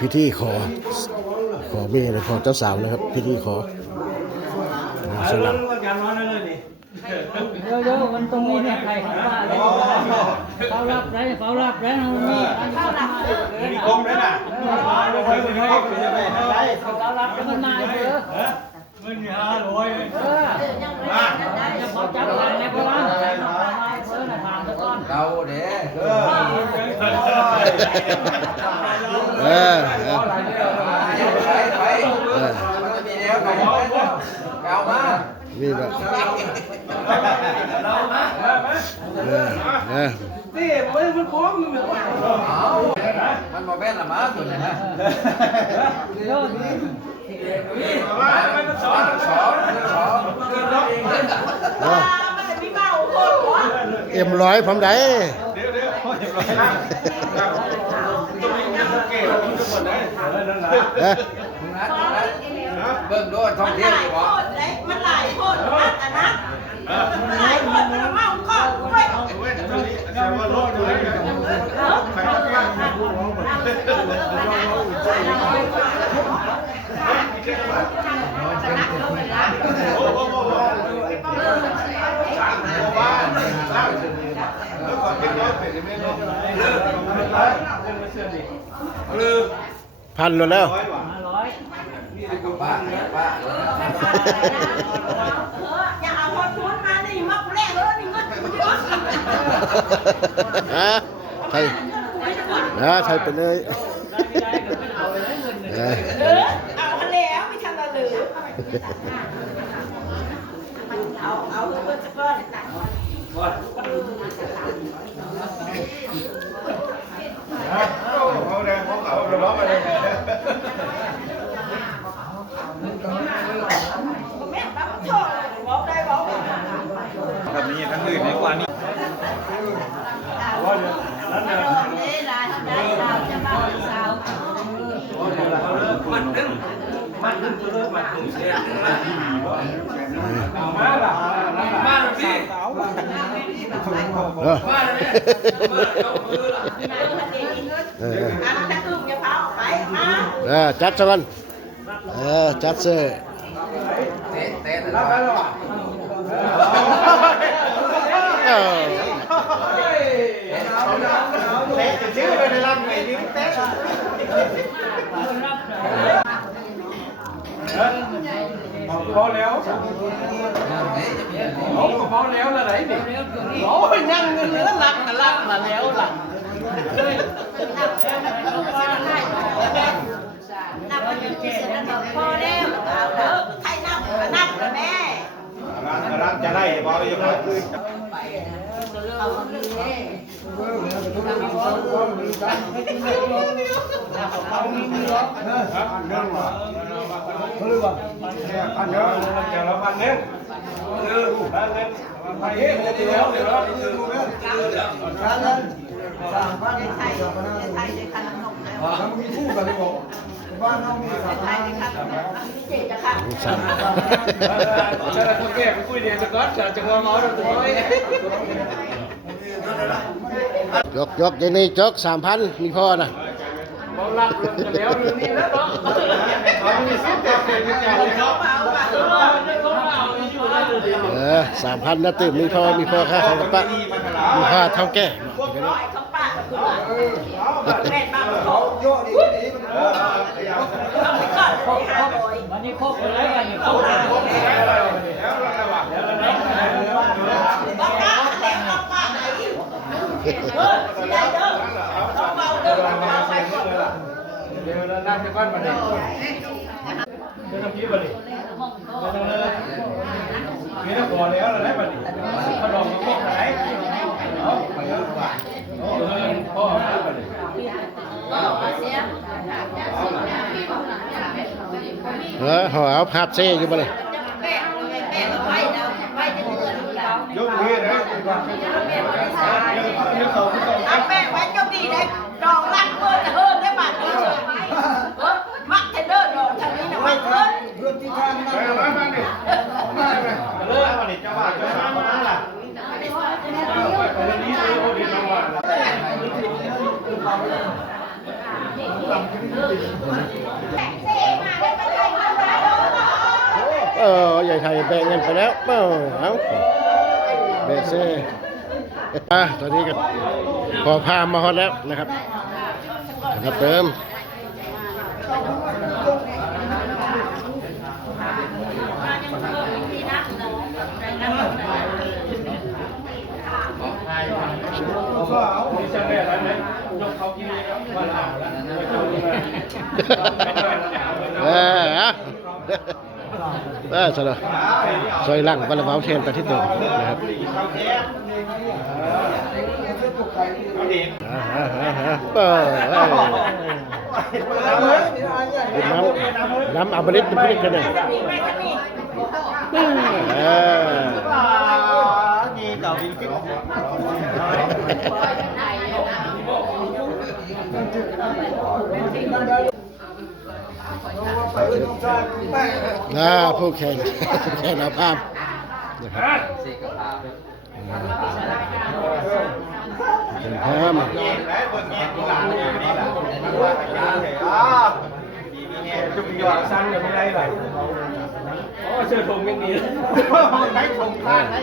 พิธีขอเมียขอเจ้าสาวนะครับพิธีขอสำหรับเดี๋ยวมันตรงนี้เนี่ยใครเขาว่าอะไรเขารับได้เขารับได้เขารับมีกลมได้น่ะเขารับแล้วมันมาเยอะเงินเขาจับกันแล้วก็ว่าถามตะก้อนเราเด้ไปมันจะมีแล้วไปเอามานี่แบบนี่มันคล้องมันมาแม่นละมาส่วนไหนฮะเอ็มร้อยผมได้เบิ่งโดนท่องเที่ยวมันหลายโคตรนักอะนะมันหลายโคตรมันมาข้อด้วยพันแล้วอย่าเอาคนทุนมานี่มาแรกเลยนี่เงินไทยไทยไปเลยเอาแล้วไม่ทันละหรือเอาเงินสักก้อนเขาแดงเขาเขาร้องไปเลยแม่ตั้งโชว์บอกได้บอกแบบนี้ทั้งอื่นดีกว่านี้มันเสียมาล่ะมาพี่มาเลยถ้าคืนจะพาออกไปมาจัดซะก่อนจัดเสื้อเตะรับไปแล้วเตะจะชื่อไปในรังไหนดิ้งเตะพอแล้วพอแล้วละไหนดิโอ้ยยังเนื้อหลักมาแล้วหลักนับไปยังเสร็จแล้วพอแล้วเอาแล้วใครนับแล้วแม่รักจะได้บอลยังไงเอาเลยอันเยอะเดี๋ยวเราพันเน้นพันเน้นไปเองเดี๋ยวไทยจะคันน้องแล้วมีคู่กันเลยบอกบ้านน้องมีไทยจะคันเจ๊จะคันจะคนแก่ไปคุยเดียวจะก็จะงอเราตัวน้อยยกอย่างนี้จก 3,000 มีพอนะเราลักแล้วเรื่องนี้แล้วเนาะเรามีสิทธิ์เกิดอย่างนี้เนาะ3,000นะตื่นมีพอค่าของปะมีค่าเท่าแก่แม่มาโคโยดีวันนี้ครบเลยวันนี้ครบเดี๋ยวนั่งจะก้อนมาดิเดี๋ยวทำกี้มาดิมีน้ำพอแล้วอะไรมาดิขนมมันพวกไหนเอาไปเยอะกว่าพ่อมาดิห่อเอาภาพเซ่อยู่บ่เลยยกมือนะเอาแม่ไว้เจ้าดีได้ดอกลักเมื่อจะเฮิร์ได้บาทนี้เลยมักเทเดอร์ดอกทางนี้นะมักเฮิร์เรื่องที่ทางมาดิมาเลยเลิกมาดิเจ้าบ้านเจ้าบ้านมาล่ะ ใหญ่ไทยแบ่งเงินไปแล้วเอาเบเซ่ตอนนี้ก็พอพามาฮอตแล้วนะครับนะครับเติมสนุกซอยล่างบัลลังก์เทมตัดที่เติมนะครับน้ำอับลิตเป็นพิษกันเลยนี่เก่าบินฟิผู้แข่งเอาภาพนะครับพร้อมจุดหยอดสั้นยังไม่ได้ไหลเชื่อชมยังดีได้ชมพลาดได้